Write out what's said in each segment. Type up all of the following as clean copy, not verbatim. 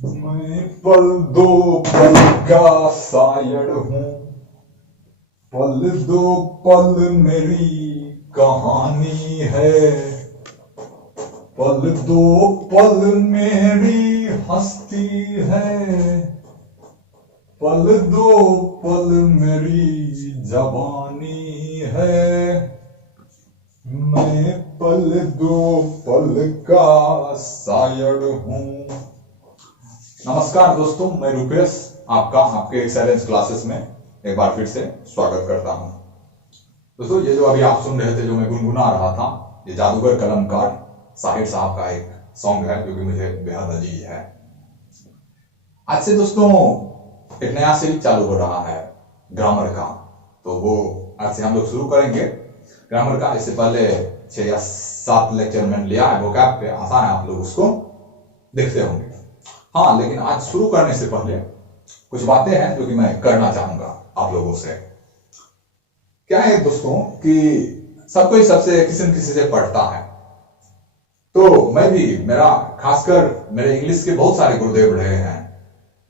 मैं पल दो पल का शायर हूँ, पल दो पल मेरी कहानी है, पल दो पल मेरी हस्ती है, पल दो पल मेरी जवानी है, मैं पल दो पल का शायर हूँ। नमस्कार दोस्तों, मैं रुपेश आपका आपके एक्सेलेंस क्लासेस में एक बार फिर से स्वागत करता हूं। दोस्तों, ये जो अभी आप सुन रहे थे, जो मैं गुनगुना रहा था, ये जादूगर कलमकार साहिर साहब का एक सॉन्ग है जो कि मुझे बेहद अजीज है। आज से दोस्तों एक नया सीरीज चालू हो रहा है ग्रामर का, तो वो आज से हम लोग शुरू करेंगे ग्रामर का। इससे पहले 6 या 7 लेक्चर मैंने लिया है वोकैब पे, आसान है, आप लोग उसको देखते होंगे। हाँ, लेकिन आज शुरू करने से पहले कुछ बातें हैं जो कि मैं करना चाहूंगा आप लोगों से। क्या है दोस्तों कि सब कोई सबसे किसी न किसी से पढ़ता है, तो मैं भी, मेरा खासकर मेरे इंग्लिश के बहुत सारे गुरुदेव रहे हैं,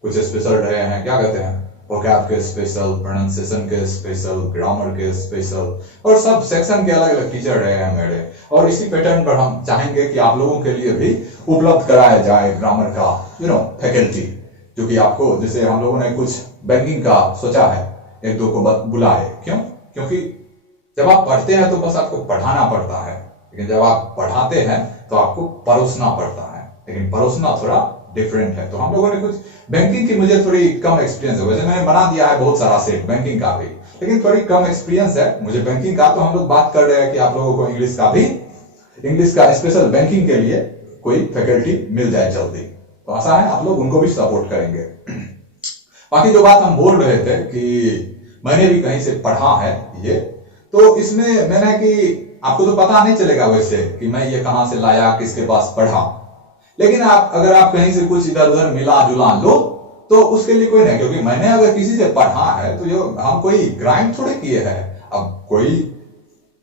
कुछ स्पेशल रहे हैं, क्या कहते हैं, वोकैब के स्पेशल, प्रोनाउंसिएशन के स्पेशल, ग्रामर के स्पेशल, और सब सेक्शन के अलग अलग टीचर रहे हैं मेरे। और इसी पैटर्न पर हम चाहेंगे कि आप लोगों के लिए भी उपलब्ध कराया जाए ग्रामर का फैकल्टी, जो कि आपको, जैसे हम लोगों ने कुछ बैंकिंग का सोचा है, एक दो को बुलाए। क्यों? क्योंकि जब आप पढ़ते हैं तो बस आपको पढ़ाना पड़ता है, लेकिन जब आप पढ़ाते हैं तो आपको परोसना पड़ता है, लेकिन परोसना थोड़ा डिफरेंट है। तो हम लोगों ने कुछ बैंकिंग की, मुझे थोड़ी कम एक्सपीरियंस है, वैसे मैंने बना दिया है बहुत सारा सेट बैंकिंग का भी, लेकिन थोड़ी कम एक्सपीरियंस है मुझे बैंकिंग का। तो हम लोग बात कर रहे हैं कि आप लोगों को इंग्लिश का भी, इंग्लिश का स्पेशल बैंकिंग के लिए कोई फैकल्टी मिल जाए जल्दी, तो आशा है आप लोग उनको भी सपोर्ट करेंगे। बाकी जो बात हम बोल रहे थे कि मैंने भी कहीं से पढ़ा है ये, तो इसमें मैंने कि आपको तो पता नहीं चलेगा वैसे कि मैं ये कहां से लाया, किसके पास पढ़ा, लेकिन अगर आप कहीं से कुछ इधर उधर मिला जुला लो तो उसके लिए कोई नहीं, क्योंकि मैंने अगर किसी से पढ़ा है तो जो हम कोई ग्राइंड थोड़े किए हैं। अब कोई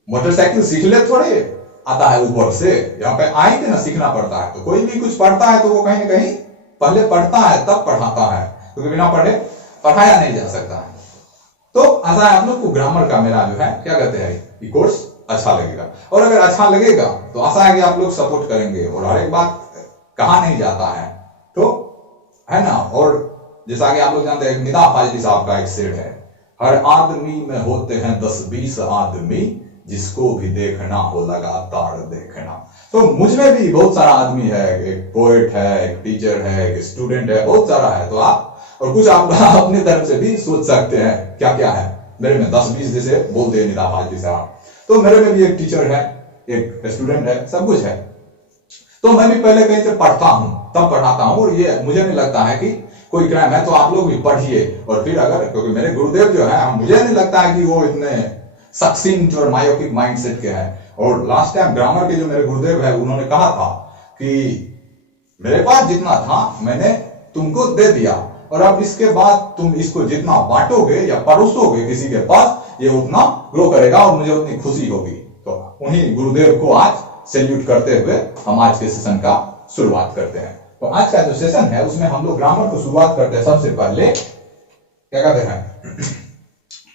मोटरसाइकिल सीख ले थोड़े आता है ऊपर से, यहाँ पे आएंगे ना, सीखना पड़ता है। तो कोई भी कुछ पढ़ता है तो वो कहीं ना कहीं पहले पढ़ता है तब पढ़ाता है, क्योंकि बिना पढ़े पढ़ाया नहीं जा सकता है। तो आशा है आप लोग को ग्रामर का मेरा जो है, क्या कहते हैं, ये कोर्स अच्छा लगेगा। और अगर अच्छा लगेगा तो आशा है कि आप लोग सपोर्ट करेंगे। और हर एक बात कहा नहीं जाता है, तो है ना। और जैसा कि आप लोग जानते हैं, निदा फाजली साहब का एक शेर है, हर आदमी में होते हैं 10-20 आदमी, जिसको भी देखना हो लगातार देखना। तो मुझ में भी बहुत सारा आदमी है, एक पोएट है, एक टीचर है, एक स्टूडेंट है, बहुत सारा है। तो आप, और कुछ आप अपनी तरफ से भी सोच सकते हैं क्या क्या है मेरे में। 10-20 जैसे बोलते हैं निदा फाजली साहब, तो मेरे में भी एक टीचर है, एक स्टूडेंट है, सब कुछ है। तो मैं भी पहले कहीं से पढ़ता हूं तब पढ़ाता हूं, और ये मुझे नहीं लगता है कि कोई क्राइम है। तो आप लोग भी पढ़िए, और फिर अगर, क्योंकि मेरे गुरुदेव जो है, मुझे नहीं लगता है कि वो इतने सक्सींट और मायोपिक माइंडसेट के हैं। और लास्ट टाइम ग्रामर के जो मेरे गुरुदेव है, उन्होंने कहा था कि मेरे पास जितना था मैंने तुमको दे दिया, और अब इसके बाद तुम इसको जितना बांटोगे या परोसोगे किसी के पास, ये उतना ग्रो करेगा और मुझे उतनी खुशी होगी। तो उन्हीं गुरुदेव को आज सैल्यूट करते हुए हम आज के सेशन का शुरुआत करते हैं। तो आज का जो सेशन है उसमें हम लोग ग्रामर को शुरुआत करते हैं सबसे पहले, क्या कहते हैं,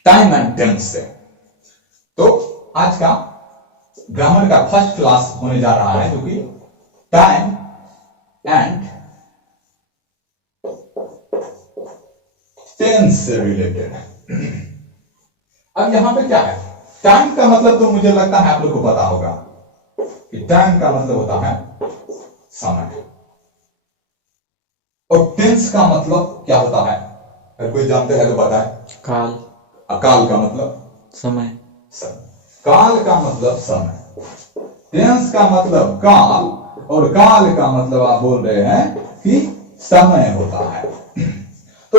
टाइम एंड टेंस से। तो आज का ग्रामर का फर्स्ट क्लास होने जा रहा है, जो कि टाइम एंड टेंस से रिलेटेड है। अब यहां पे क्या है, टाइम का मतलब तो मुझे लगता है आप लोग को पता होगा कि टाइम का मतलब होता है समय, और टेंस का मतलब क्या होता है, अगर कोई जानते हैं तो बताए। काल। अकाल का मतलब समय। काल का मतलब समय, टेंस का मतलब काल, और काल का मतलब आप बोल रहे हैं कि समय होता है। तो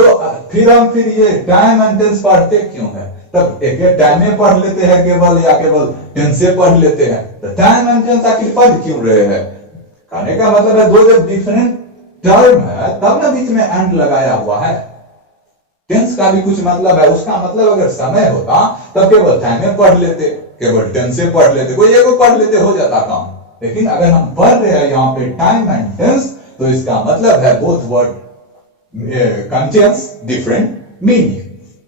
फिर ये टाइम एंड टेंस पढ़ते क्यों है? तब एक टाइम में पढ़ लेते हैं केवल, या केवल टेंस से पढ़ लेते हैं? तो टाइम एंड टेंस आखिर पढ़ क्यों रहे हैं? कहने का मतलब है दो जब डिफरेंट टर्म है तब ना बीच में एंड लगाया हुआ है। टेंस का भी कुछ मतलब है, उसका मतलब अगर समय होता तब केवल टाइम में पढ़ लेते, केवल टेंस से पढ़ लेते, कोई एक पढ़ लेते हो जाता काम। लेकिन अगर हम पढ़ रहे हैं यहाँ पे टाइम एंड टेंस, तो इसका मतलब है both word contains different meaning.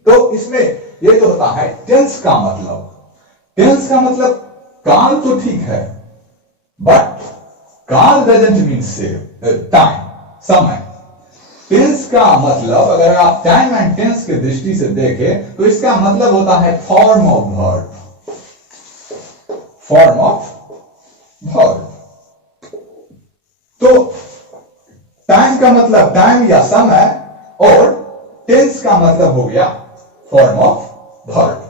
तो इसमें ये तो होता है टेंस का मतलब। टेंस का मतलब काल तो ठीक है, बट काल डजंट मीन से टाइम, समय। टेंस का मतलब अगर आप टाइम एंड टेंस की दृष्टि से देखें तो इसका मतलब होता है form of verb, form of verb. तो टाइम का मतलब टाइम या समय, और टेंस का मतलब हो गया फॉर्म ऑफ वर्ब।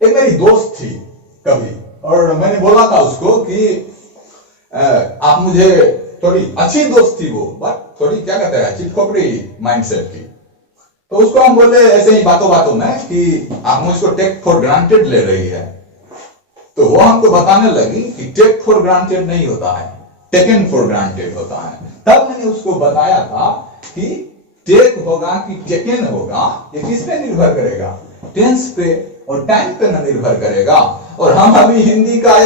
एक मेरी दोस्त थी कभी, और मैंने बोला था उसको कि आप मुझे, थोड़ी अच्छी दोस्त थी वो, बट थोड़ी क्या कहते हैं चिटखोपड़ी माइंडसेट की। तो उसको हम बोले ऐसे ही बातों बातों में कि आप मुझको टेक फॉर ग्रांटेड ले रही है। तो वो हमको बताने लगी कि टेक फॉर ग्रांटेड नहीं होता है, टेकन फॉर ग्रांटेड होता है। तब मैंने उसको बताया था कि टेक होगा कि टेकन होगा, ये किस पे निर्भर करेगा, टेंस पे और टाइम पे ना निर्भर करेगा। और हम अभी हिंदी का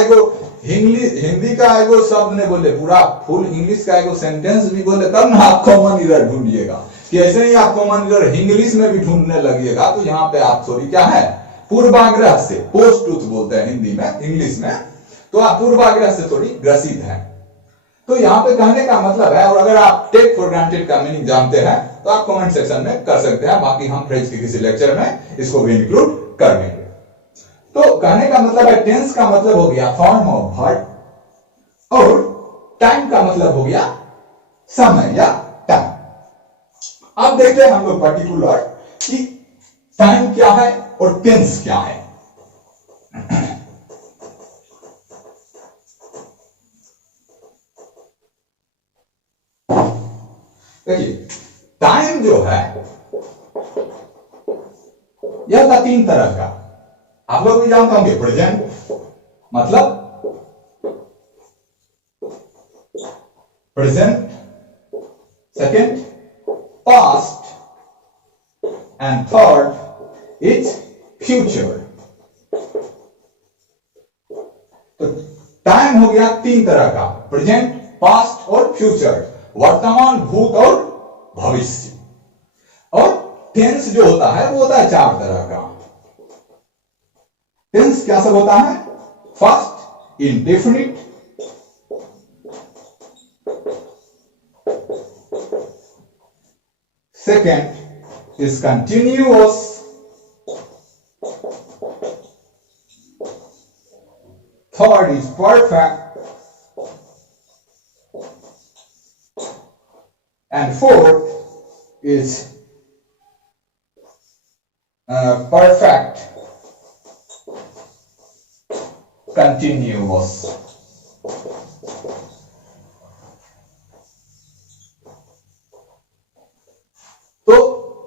एगो शब्द ने बोले, पूरा फुल इंग्लिश का एगो सेंटेंस भी बोले, तब ना आप कॉमन इरर ढूंढिएगा। कि ऐसे ही आप कॉमन इरर इंग्लिश में भी ढूंढने लगिएगा तो यहाँ पे आप थोड़ी क्या है, पूर्वाग्रह से, पोस्ट ट्रूथ बोलते हैं हिंदी में, इंग्लिश में, तो आप पूर्वाग्रह से थोड़ी ग्रसित है। तो यहाँ पे कहने का मतलब है, और अगर आप टेक फॉर ग्रांटेड का मीनिंग जानते हैं तो आप कमेंट सेक्शन में कर सकते हैं, बाकी हम फ्रेंच के किसी लेक्चर में इसको भी इंक्लूड कर देंगे। तो कहने का मतलब है टेंस का मतलब हो गया फॉर्म ऑफ वर्ब, और टाइम का मतलब हो गया समय या टाइम। अब देखते हैं हम लोग पर्टिकुलर कि टाइम क्या है और टेंस क्या है। देखिए टाइम जो है यह था 3 तरह का, आप लोग भी जानते होंगे। प्रेजेंट मतलब present, second past, and third is future. तो टाइम हो गया 3 तरह का, प्रेजेंट, पास्ट और फ्यूचर, वर्तमान, भूत और भविष्य। और टेंस जो होता है वो होता है 4 तरह का। टेंस क्या सब होता है, first indefinite, second is continuous, third is perfect, and fourth is perfect continuous। तो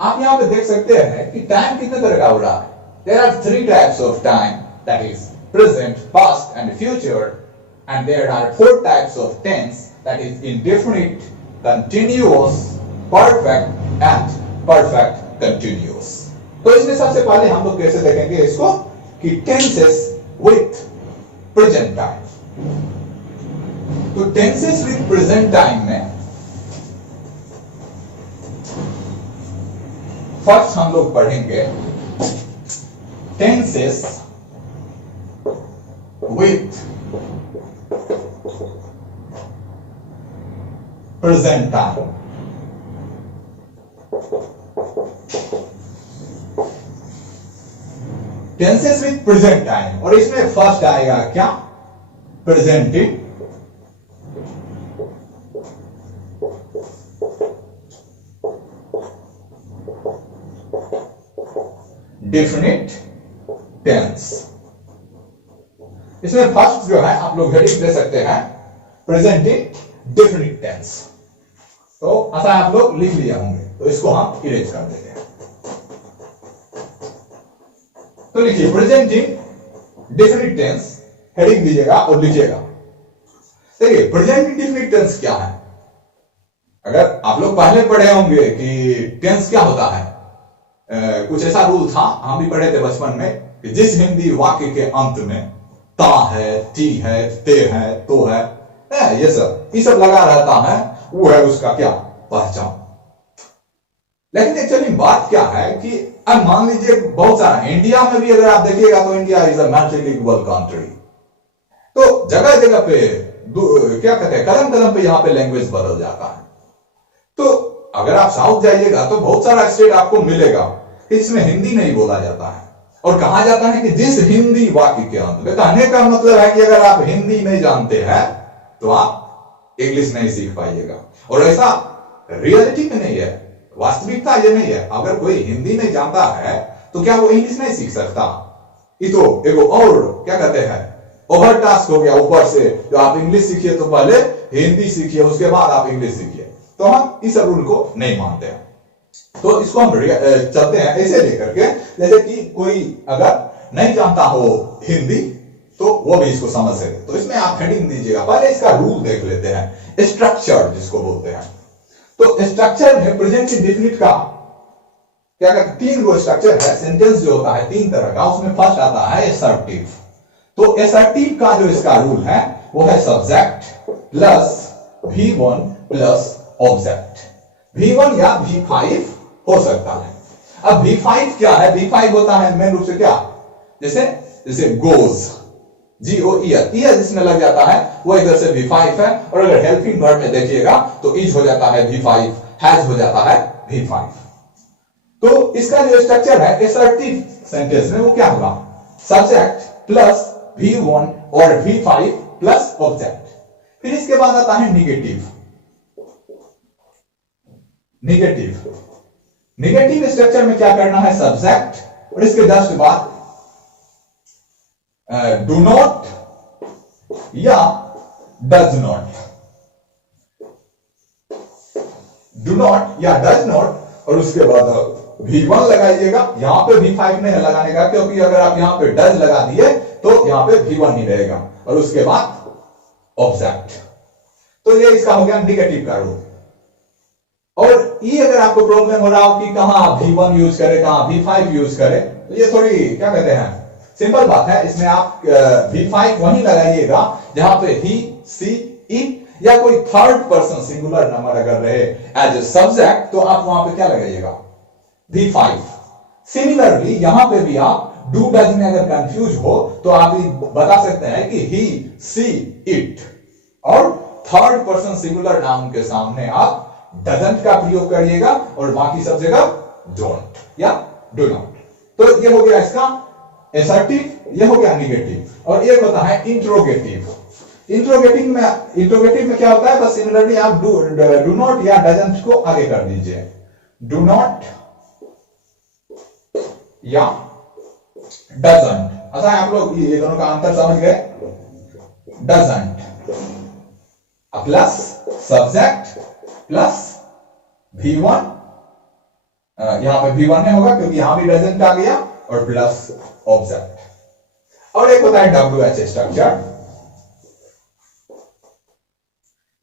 आप यहां पे देख सकते हैं कि टाइम कितने तरह का हो रहा है। There are 3 types of time, that is present, past and future, and there are 4 types of tense, that is indefinite, continuous, perfect and perfect continuous। तो इसमें सबसे पहले हम लोग कैसे देखेंगे इसको कि टेंसेस विथ प्रेजेंट टाइम। तो टेंसेस विथ प्रेजेंट टाइम में फर्स्ट हम लोग पढ़ेंगे tenses with present time. Tenses with present time, और इसमें फर्स्ट आएगा क्या, प्रेजेंटिव, डेफिनिट टेंस। इसमें फर्स्ट जो है आप लोग हेडिंग दे सकते हैं प्रेजेंटिव डेफिनिट टेंस। तो ऐसा आप लोग लिख लिए होंगे, तो इसको हम इरेज कर देते हैं। तो लिखिए प्रेजेंटिव डेफिनिट टेंस, हेडिंग दीजिएगा और लिखिएगा। देखिए प्रेजेंटिव डेफिनिट टेंस क्या है। अगर आप लोग पहले पढ़े होंगे कि टेंस क्या होता है, कुछ ऐसा रूल था, हम भी पढ़े थे बचपन में, कि जिस हिंदी वाक्य के अंत में ता है, टी है, ते है, तो है, ये सब लगा रहता है, वो है उसका क्या, पहचान। लेकिन एक्चुअली बात क्या है कि अब मान लीजिए बहुत सारा, इंडिया में भी अगर आप देखिएगा तो India is a multilingual country, तो जगह जगह पे क्या कहते हैं, कदम कदम पे यहाँ पे लैंग्वेज बदल जाता है। तो अगर आप साउथ जाइएगा तो बहुत सारा स्टेट आपको मिलेगा कि इसमें हिंदी नहीं बोला जाता है, और कहा जाता है कि जिस हिंदी वाक्य के अंत में, कहने का मतलब है कि अगर आप हिंदी नहीं जानते हैं तो आप इंग्लिश नहीं सीख पाइएगा। और ऐसा रियलिटी में नहीं है, वास्तविकता ये नहीं है। अगर कोई हिंदी नहीं जानता है तो क्या वो इंग्लिश नहीं सीख सकता? ये तो एगो और क्या कहते हैं, ओवर टास्क हो गया ऊपर से। जो आप इंग्लिश सीखिए तो पहले हिंदी सीखिए, उसके बाद आप इंग्लिश सीखिए। तो हम इस रूल को नहीं मानते हैं। तो इसको हम चलते हैं ऐसे लेकर के, जैसे कि कोई अगर नहीं जानता हो हिंदी तो वो भी इसको समझ सके। तो इसमें आप हेडिंग दीजिएगा, पहले इसका रूल देख लेते हैं, स्ट्रक्चर जिसको बोलते हैं। तो स्ट्रक्चर में प्रेजेंट इंडेफिनिट का क्या कहते हैं, 3 गो स्ट्रक्चर है। सेंटेंस जो होता है 3 तरह का, उसमें फर्स्ट आता है असर्टिव। तो असर्टिव का जो इसका रूल है वो है subject plus V1 plus object. V1 या V5 हो सकता है। अब V5 क्या है? V5 होता है मेन रूप से क्या, जैसे गोज, GOER, ईयर जिसमें लग जाता है वो इधर से V5 है। और अगर हेल्पिंग वर्ब में देखिएगा तो इज हो जाता है V5, हैज हो जाता है V5। तो इसका जो स्ट्रक्चर है असर्टिव सेंटेंस में वो क्या होगा, सब्जेक्ट प्लस V1 और V5 प्लस ऑब्जेक्ट। फिर इसके बाद आता है निगेटिव। निगेटिव स्ट्रक्चर में क्या करना है, सब्जेक्ट और इसके जस्ट बाद डू नॉट या डज नॉट, डू नॉट या डज नॉट, और उसके बाद V1 लगाइएगा। यहां पे V5 नहीं लगाने का, क्योंकि अगर आप यहां पे डज लगा दिए तो यहां पे V1 नहीं रहेगा। और उसके बाद ऑब्जेक्ट। तो ये इसका हो गया निगेटिव का रूल। और ये अगर आपको प्रॉब्लम हो रहा हो कि कहां V1 यूज करें, कहां V5 यूज करें, तो ये थोड़ी क्या कहते हैं, सिंपल बात है। इसमें आप V5 वहीं लगाइएगा जहां पे ही, सी, इट या कोई थर्ड पर्सन सिंगुलर नंबर अगर रहे एज ए सब्जेक्ट, तो आप वहां पे क्या लगाइएगा, V5। सिमिलरली यहां पे भी आप डू डज में अगर कंफ्यूज हो तो आप बता सकते हैं कि ही, सी, इट, और थर्ड पर्सन सिंगुलर नाउन के सामने आप डजंट का प्रयोग करिएगा और बाकी सब जगह डोंट या डू नॉट। तो ये हो गया इसका असर्टिव, ये हो गया निगेटिव। और एक होता है इंट्रोगेटिव। इंट्रोगेटिव में क्या होता है, बस सिमिलरली आप डू नॉट या डजंट को आगे कर दीजिए। डू नॉट या डजंट। अच्छा आप लोग ये दोनों का अंतर समझ गए। Doesn't plus subject plus V1, यहां पे V1 नहीं होगा क्योंकि यहां भी डजंट आ गया, और प्लस ऑब्जेक्ट। और एक होता है WH स्ट्रक्चर।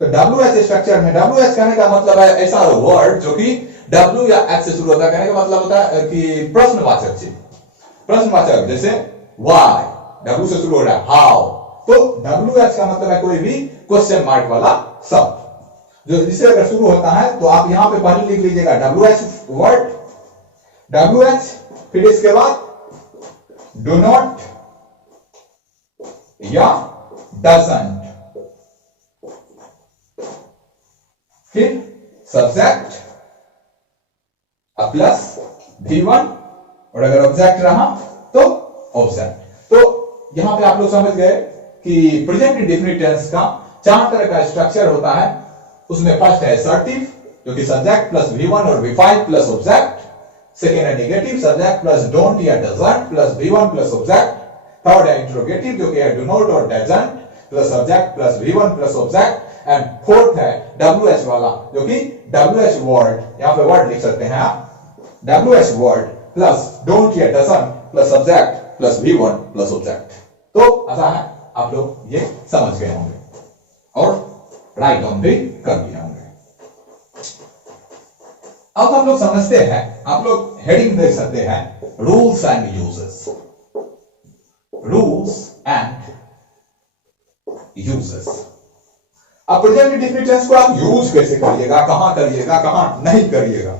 तो WH स्ट्रक्चर में, WH कहने का मतलब है ऐसा वर्ड जो कि W या H से शुरू होता है। कहने का मतलब होता है कि प्रश्नवाचक चीज, प्रश्नवाचक, जैसे why, W से शुरू हो रहा है, how। तो WH का मतलब है कोई भी क्वेश्चन मार्क वाला शब्द जो जिससे अगर शुरू होता है, तो आप यहां पे पहले लिख लीजिएगा WH वर्ड, WH, फिर इसके बाद डू नॉट या डजंट, फिर सब्जेक्ट प्लस V1, और अगर ऑब्जेक्ट रहा तो ऑब्जेक्ट। तो यहां पे आप लोग समझ गए कि प्रेजेंट इंडेफिनिट टेंस का 4 तरह का स्ट्रक्चर होता है। उसमें फर्स्ट है असर्टिव जो कि सब्जेक्ट प्लस V1 और V5 प्लस ऑब्जेक्ट। सेकेंड है निगेटिव, सब्जेक्ट प्लस डोंट या doesn't plus V1 plus object. Third है इंट्रोगेटिव जो कि है डू नॉट और doesn't plus subject plus V1 plus object. And fourth है WH वाला जो कि WH वर्ड, यहां पे वर्ड लिख सकते हैं आप, WH वर्ड प्लस डोंट या doesn't plus subject plus V1 plus object. तो ऐसा है, आप लोग ये समझ गए होंगे और राइट डाउन भी कर दिए होंगे। अब हम लोग समझते हैं, आप लोग हेडिंग देख सकते हैं, rules and uses. Rules and uses. अब प्रेजेंट इंडेफिनिट टेंस को आप यूज कैसे करिएगा, कहां करिएगा, कहां नहीं करिएगा,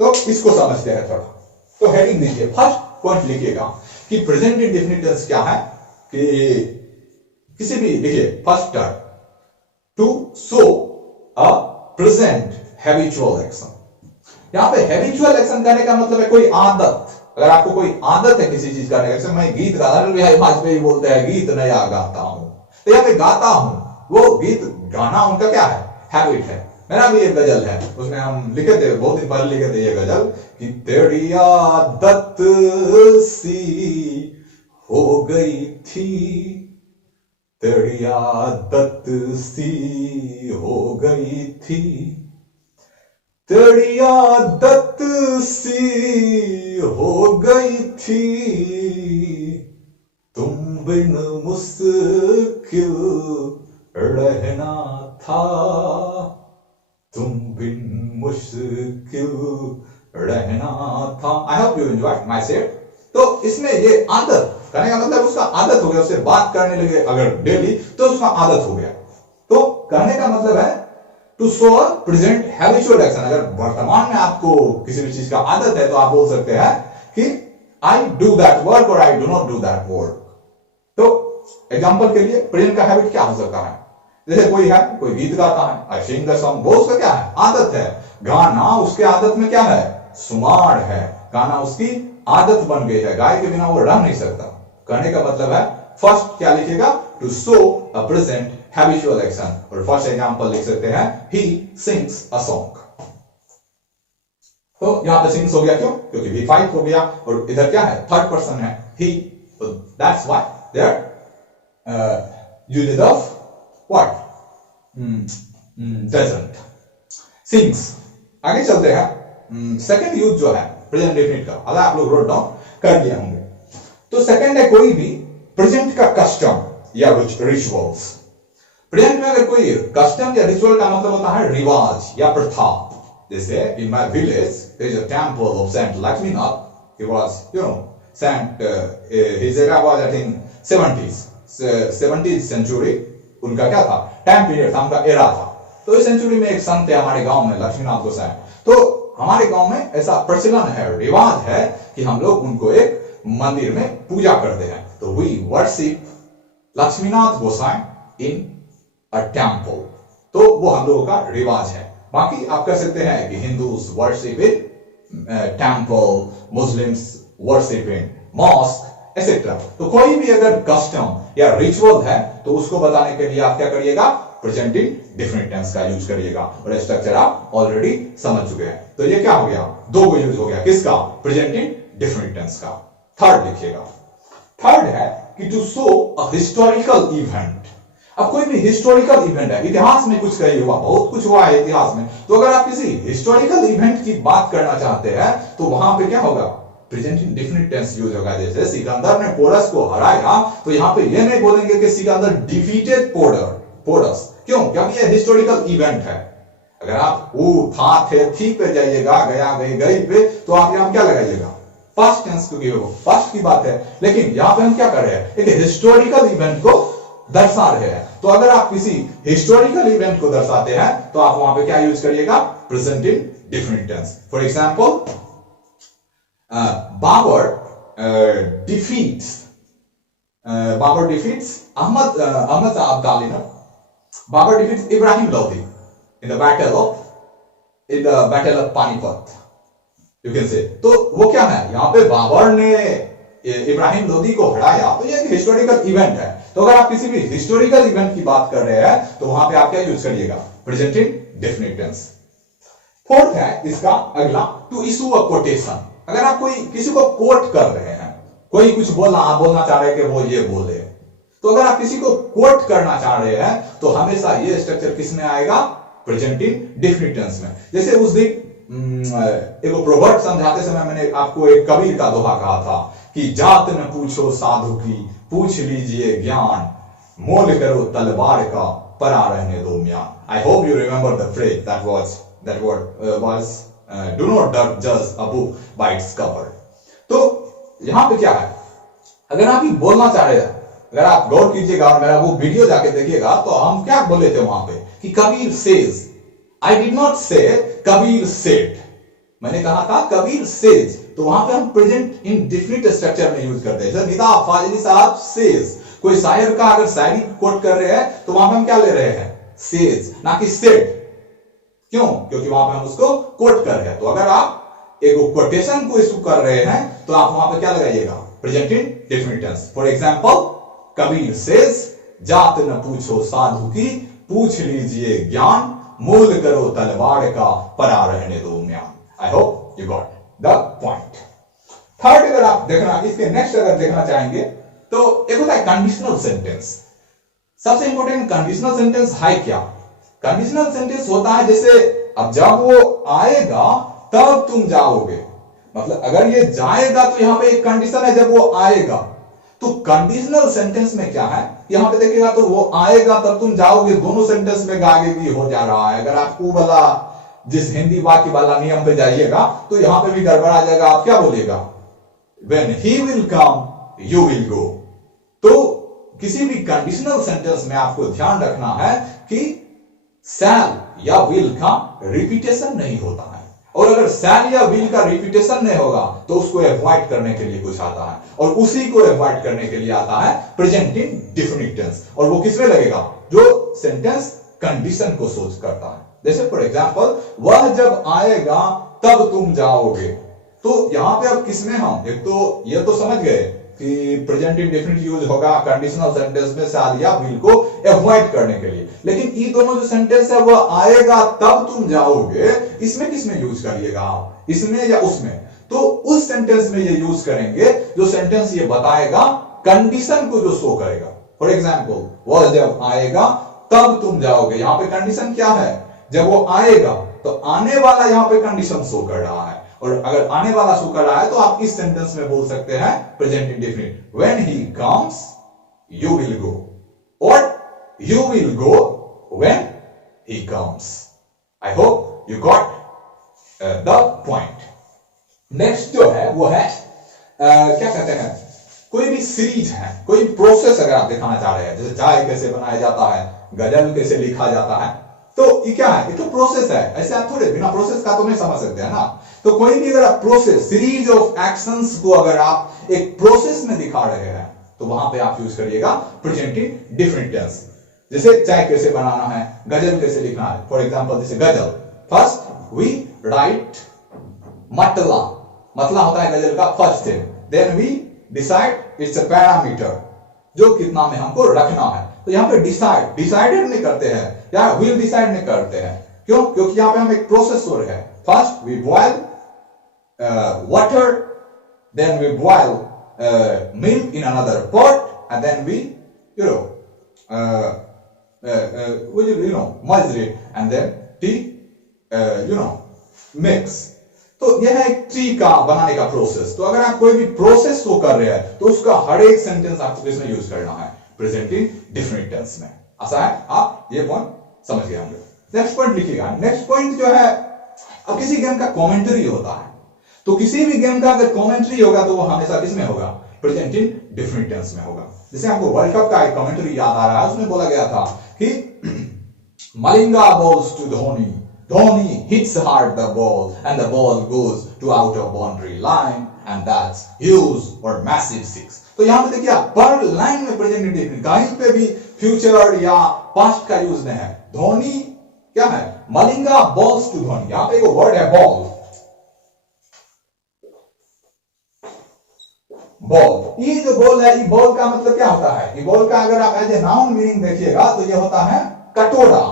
तो इसको समझते हैं थोड़ा। तो हेडिंग दीजिए, फर्स्ट पॉइंट लिखिएगा कि प्रेजेंट इंडेफिनिट टेंस क्या है, कि किसी भी देखिए first term to show a present habitual action. यहां पे हैबिचुअल एक्शन करने का मतलब है कोई आदत। अगर आपको कोई आदत है किसी चीज करने का, जैसे मैं गीत गाता हूं, वाजपेयी बोलते हैं गीत नया गाता हूं, तो यहां पे गाता हूं, वो गीत गाना उनका क्या है, हैबिट है। मेरा भी एक गजल है, उसमें हम लिखे थे, बहुत दिन पहले लिखे थे ये गजल कि तेरी आदत सी हो गई थी, तेरी आदत सी हो गई थी, तेरी आदत सी हो गई थी, तुम बिन मुश्किल रहना था, तुम बिन मुश्किल रहना था। आई hope you enjoy my set. तो इसमें ये आदत करने का मतलब उसका आदत हो गया, उससे बात करने लगे अगर डेली तो उसका आदत हो गया। तो करने का मतलब है to show present habitual action. अगर वर्तमान में आपको किसी भी चीज का आदत है तो आप बोल सकते हैं कि आई डू दैट वर्क और I do not do that work. तो एग्जांपल के लिए प्रेजेंट का हैबिट क्या हो सकता है, जैसे कोई है, कोई गीत गाता है, आई सिंग द सॉन्ग, वो उसका क्या है, आदत है। गाना उसके आदत में क्या है, शुमार है, गाना उसकी आदत बन गई है, गाय के बिना वो रह नहीं सकता। करने का मतलब है फर्स्ट क्या लिखेगा, to show a present habitual action. और फर्स्ट एग्जांपल लिख सकते हैं ही सिंग्स अ सॉन्ग। तो यहां पे सिंग्स हो गया, क्यों, क्योंकि V5 हो गया और इधर क्या है, थर्ड पर्सन है ही, that's why there unit of what, present sings. आगे चलते हैं, सेकंड यूज जो है प्रेजेंट डेफिनिट का, अगर आप लोग नोट डाउन कर लिए होंगे। तो सेकंड है कोई भी प्रेजेंट का कस्टम या रिचुअल्स। प्रेजेंट में अगर कोई कस्टम या रिचुअल का मतलब होता है रिवाज या प्रथा। जैसे in my village there is a temple of saint Lakshminath, he was saint, his era was I think 70th century, उनका क्या था, टाइम पीरियड था, उनका एरा था। तो इस सेंचुरी में एक संत है हमारे गांव में, लक्ष्मीनाथ गोसाई। तो हमारे गांव में ऐसा प्रचलन है, रिवाज है कि हम लोग उनको एक मंदिर में पूजा करते हैं। तो we worship Lakshminath Gosai in a temple. तो वो हम लोगों का रिवाज है। बाकी आप कह सकते हैं कि Hindus worship in temple, Muslims worship in mask etcetera. तो कोई भी अगर कस्टम या रिचुअल है तो उसको बताने के लिए आप क्या करिएगा, प्रेजेंट इंडेफिनिट टेंस का यूज करिएगा। और स्ट्रक्चर आप ऑलरेडी समझ चुके हैं। तो ये क्या हो गया, दो को यूज हो गया, किसका, प्रेजेंट इंडेफिनिट टेंस का। थर्ड लिखिएगा, थर्ड है कि to show a historical event. अब कोई भी हिस्टोरिकल इवेंट है, इतिहास में कुछ कहीं हुआ, बहुत कुछ हुआ है इतिहास में, तो अगर आप किसी हिस्टोरिकल इवेंट की बात करना चाहते हैं तो वहां पे क्या होगा, प्रेजेंट इंडेफिनिट टेंस यूज होगा। जैसे सिकंदर ने पोरस को हराया, तो यहां पे ये नहीं बोलेंगे कि सिकंदर डिफीटेड पोरस, क्यों, क्योंकि ये हिस्टोरिकल इवेंट है। अगर आप वो था थे थी पे जाइएगा, गया गई गई पे, तो आप यहां क्या लगाइएगा, पास्ट टेंस, क्योंकि वो पास्ट की बात है। लेकिन यहां पे हम क्या कर रहे हैं, एक हिस्टोरिकल इवेंट को दर्शा रहे हैं। तो अगर आप किसी हिस्टोरिकल इवेंट को दर्शाते हैं तो आप वहां पे क्या यूज करिएगा, present indefinite tense. For example, Babur defeats Ahmad Abdali, Babur defeats Ibrahim Lodhi in the battle of Panipat, you can say. तो वो क्या है, यहाँ पे बाबर ने इब्राहिम लोधी को हराया, तो ये एक हिस्टोरिकल इवेंट है। तो अगर आप किसी भी हिस्टोरिकल इवेंट की बात कर रहे हैं तो वहां पे आप क्या यूज करिएगा, प्रेजेंट इंडेफिनिट टेंस। फोर्थ है इसका अगला, टू इशू अ कोटेशन। अगर आप कोई किसी को कोट कर रहे हैं, कोई कुछ बोलना चाह रहे हैं कि वो ये बोले, तो अगर आप किसी को कोट करना चाह रहे हैं तो हमेशा ये स्ट्रक्चर किस में आएगा, प्रेजेंट इंडेफिनिट टेंस में। जैसे उस दिन एक प्रोवर्ब समझाते समय मैंने आपको एक कबीर का दोहा कहा था कि जात न पूछो साधु की, पूछ लीजिए ज्ञान, मोल करो तलवार का, परा रहने दो म्यान। आई hope you remember the phrase that word was do not judge a book by its cover। तो यहां पे क्या है, अगर आप ये बोलना चाह रहे हैं अगर आप गौर कीजिएगा और मेरा वो वीडियो जाके देखिएगा तो हम क्या बोले थे वहां पे कि Kabir says, I did not से कबीर सेड, मैंने कहा था कबीर सेज, तो वहां पे हम प्रेजेंट इन डिफिनिट स्ट्रक्चर में यूज करते हैं। निदा फाजली साहब सेज, कोई शायर का अगर शायरी कोट कर रहे हैं तो वहां पे हम क्या ले रहे हैं, सेज, ना कि सेड। क्यों? क्योंकि वहां पे हम उसको कोट कर रहे हैं। तो अगर आप एक कोटेशन को इशू कर रहे हैं तो आप वहां पे क्या लगाइएगा, present indefinite tense. For example Kabir says, जात न पूछो साधु की, पूछ लीजिए ज्ञान, मूल करो तलवार का, परा रहने दो म्यान। आई hope you got the point. Third अगर आप देखना, इसके नेक्स्ट अगर देखना चाहेंगे तो एक होता है कंडीशनल सेंटेंस। सबसे इंपॉर्टेंट कंडीशनल सेंटेंस है क्या? कंडीशनल सेंटेंस होता है जैसे अब जब वो आएगा तब तुम जाओगे, मतलब अगर ये जाएगा तो यहां पे एक कंडीशन है जब वो आएगा। तो कंडीशनल सेंटेंस में क्या है, यहां पे देखिएगा तो वो आएगा तब तुम जाओगे, दोनों सेंटेंस में आगे भी हो जा रहा है। अगर आपको वाला जिस हिंदी वाक्य वाला नियम पे जाइएगा तो यहां पे भी गड़बड़ आ जाएगा। आप क्या बोलिएगा, when he will come you will go। तो किसी भी कंडीशनल सेंटेंस में आपको ध्यान रखना है कि शैल या विल का रिपीटेशन नहीं होता है, और अगर शैल या विल का रिपीटेशन नहीं होगा तो उसको अवॉइड करने के लिए कुछ आता है, और उसी को अवॉइड करने के लिए आता है प्रेजेंट इन डेफिनिट टेंस। और वो किसमें लगेगा, जो सेंटेंस कंडीशन को सोच करता है। जैसे फॉर एग्जांपल, वह जब आएगा तब तुम जाओगे, तो यहां पे अब किसमें हम, एक तो ये तो समझ गए कि प्रेजेंट इंडेफिनिट यूज होगा कंडीशनल सेंटेंस में शैल या विल को अवॉइड करने के लिए। लेकिन ये दोनों जो सेंटेंस है वह आएगा तब तुम जाओगे, इसमें किसमें यूज करिएगा आप, इसमें या उसमें? तो उस सेंटेंस में ये यूज करेंगे जो सेंटेंस ये बताएगा कंडीशन को जो शो करेगा। फॉर एग्जाम्पल, वह जब आएगा तब तुम जाओगे, यहां पे कंडीशन क्या है, जब वो आएगा तो आने वाला यहां पे कंडीशन शो कर रहा है। और अगर आने वाला शो कर रहा है तो आप इस सेंटेंस में बोल सकते हैं present indefinite, when he comes you will go, और you will go when he comes. I hope you got the point. Next जो है वो है क्या कहते हैं, कोई भी सीरीज है, कोई प्रोसेस अगर आप दिखाना चाह रहे हैं, जैसे चाय कैसे बनाया जाता है, गजल कैसे लिखा जाता है, तो ये क्या है, ये तो प्रोसेस है। ऐसे आप थोड़े बिना प्रोसेस का तो नहीं समझ सकते है ना। तो कोई भी अगर आप प्रोसेस, सीरीज ऑफ एक्शंस को अगर आप एक प्रोसेस में दिखा रहे हैं तो वहां पे आप यूज करिएगा प्रेजेंट इन डेफिनिट टेंस। जैसे चाय कैसे बनाना है, गजल कैसे लिखना है। फॉर एग्जांपल जैसे गजल, फर्स्ट वी राइट मतला, मतला होता है गजल का first step, then we decide it's a parameter, जो कितना में हमको रखना है। तो यहाँ पे डिसाइडेड नहीं करते हैं या विल डिसाइड नहीं करते हैं, क्यों? क्योंकि यहाँ पे हम एक प्रोसेस हो रहे हैं। First we boil water, then we boil milk in another pot, and then we merge it, and then tea mix. तो यह है एक टी का बनाने का प्रोसेस। तो अगर आप कोई भी प्रोसेस शो कर रहे हैं तो उसका हर एक सेंटेंस आपको इसमें यूज करना है प्रेजेंट इन डेफिनिट टेंस में। आशा है आप ये पॉइंट समझ गए होंगे। नेक्स्ट पॉइंट लिखिएगा। नेक्स्ट पॉइंट जो है, अब किसी गेम का कमेंट्री होता है, तो किसी भी गेम का अगर कमेंट्री होगा तो वो हमेशा किसमें होगा, प्रेजेंट इन डेफिनिट टेंस में होगा। जैसे आपको वर्ल्ड कप का एक कमेंट्री याद आ रहा है, उसमें बोला गया था कि Malinga balls to Dhoni, Dhoni hits hard the ball and the ball goes to out of boundary line and that's huge or massive six। तो यहां पे देखिए पर लाइन में प्रेजेंट इंडेफिनिट, कहीं पे भी फ्यूचर या पास्ट का यूज नहीं है। धोनी क्या है, मलिंगा बॉल्स टू धोनी, यहां पे एक वर्ड है बॉल, बॉल। ये जो बॉल है, ये बॉल का मतलब क्या होता है, ये बॉल का अगर आप एज ए नाउन मीनिंग देखिएगा तो ये होता है कटोरा,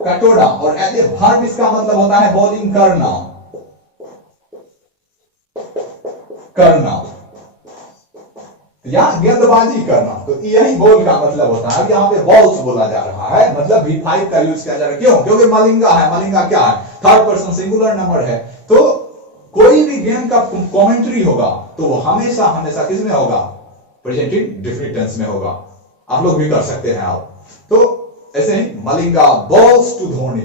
कटोरा। और एज ए वर्ब इसका मतलब होता है बॉलिंग करना, करना या गेंदबाजी करना। तो यही बॉल का मतलब होता है। यहाँ पे बॉल्स बोला जा रहा है, मतलब V5 का यूज किया जा रहा है। क्यों? क्योंकि मलिंगा है, मलिंगा क्या है, थर्ड पर्सन सिंगुलर नंबर है। तो कोई भी गेम का कमेंट्री होगा तो वो हमेशा हमेशा किस में होगा, प्रेजेंट इन डेफिनिट टेंस में होगा। आप लोग भी कर सकते हैं आप। तो ऐसे ही Malinga balls to Dhoni,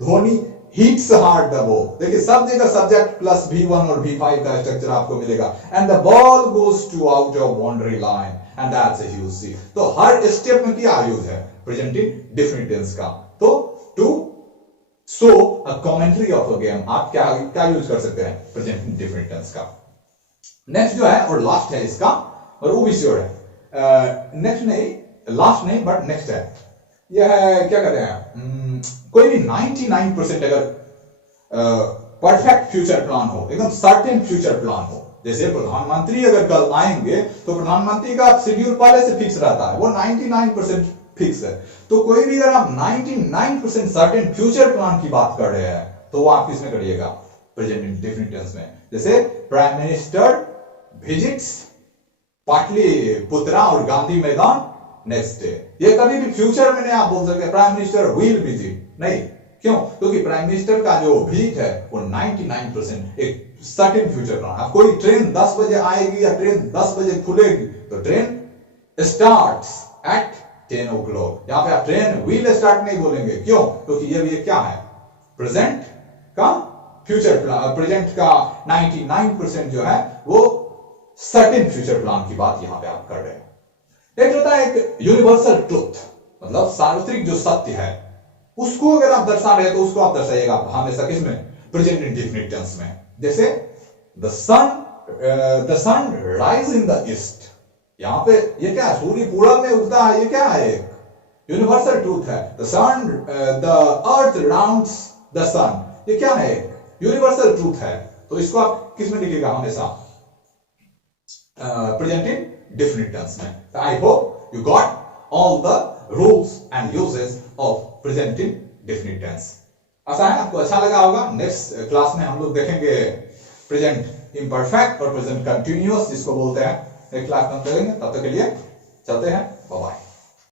Dhoni hits hard the ball. देखिए सब जगह सब्जेक्ट प्लस V1 और V5 का स्ट्रक्चर आपको मिलेगा। And the ball goes to out of boundary line and that's a huge C. तो हर स्टेप में क्या यूज है? प्रेजेंट इंडेफिनिट टेंस का. तो to show a commentary of a game आप क्या क्या यूज कर सकते हैं? प्रेजेंट इंडेफिनिट टेंस का. नेक्स्ट जो है और लास्ट है इसका, और वो भी श्योर है. नेक्स्ट नहीं, लास्ट नहीं, बट नेक्स्ट है. यह है क्या कहते हैं, कोई भी 99% अगर परफेक्ट फ्यूचर प्लान हो, एकदम सर्टेन फ्यूचर प्लान हो, जैसे प्रधानमंत्री अगर कल आएंगे तो प्रधानमंत्री का शेड्यूल पहले से फिक्स रहता है, वो 99% फिक्स है. तो कोई भी अगर आप 99% सर्टेन फ्यूचर प्लान की बात कर रहे हैं तो वो आप किसमें करिएगा? प्रेजेंट इंडेफिनिट टेंस में. जैसे प्राइम मिनिस्टर विजिट्स पाटलिपुत्रा और गांधी मैदान नेक्स्ट डे. ये कभी भी फ्यूचर में नहीं आप बोल सकते प्राइम मिनिस्टर विल विजिट, नहीं. क्यों? क्योंकि प्राइम मिनिस्टर का जो विजिट है वो 99% एक सर्टेन फ्यूचर प्लान. अब कोई ट्रेन 10 बजे आएगी या ट्रेन 10 बजे खुलेगी तो ट्रेन स्टार्ट्स एट 10 o'clock. यहाँ पे आप ट्रेन विल स्टार्ट नहीं बोलेंगे. क्यों? क्योंकि ये क्या है? प्रेजेंट का फ्यूचर प्लान. प्रेजेंट का 99% जो है वो सर्टेन फ्यूचर प्लान की बात यहाँ पे आप कर रहे हैं. एक होता है एक यूनिवर्सल ट्रुथ, मतलब सार्वत्रिक जो सत्य है उसको अगर आप दर्शा रहे हैं तो उसको आप दर्शाइएगा हमेशा किसमें? प्रेजेंट इंडेफिनिट टेंस में. जैसे the sun rise in the east. यहां पे ये क्या है? सूर्य पूरब में उगता है. ये क्या है? एक यूनिवर्सल ट्रूथ है. द अर्थ राउंड्स द सन. ये क्या है? एक यूनिवर्सल ट्रूथ है. तो इसको आप किस में लिखिएगा? हमेशा प्रेजेंट इंडेफिनिट टेंस में. I hope you got all the rules and uses of present indefinite tense. आशा है आपको अच्छा लगा होगा. नेक्स्ट क्लास में हम लोग देखेंगे प्रेजेंट इम्परफेक्ट और प्रेजेंट कंटिन्यूअस जिसको बोलते हैं. एक क्लास में देखेंगे. तब तक के लिए चलते हैं. Bye bye.